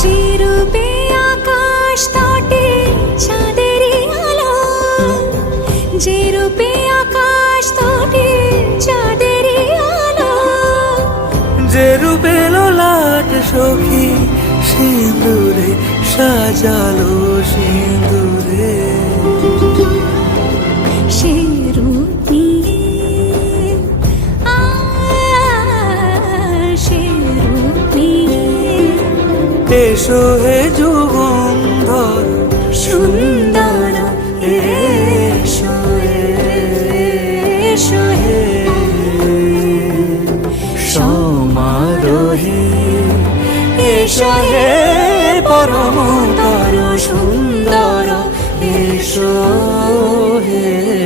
যে রূপে আকাশ তটে চাঁদেরই আলো, যে রূপে আকাশ তটে চাঁদেরই আলো, যে রূপে ললাট সখী সিঁদুরে সাজালো সিঁদুরে। সে রূপ নিয়ে সে রূপ নিয়ে এসো হে যুগন্ধর সুন্দর এসো এসো হে সমারোহে এসো হে পরমতর সুন্দর এসো হে।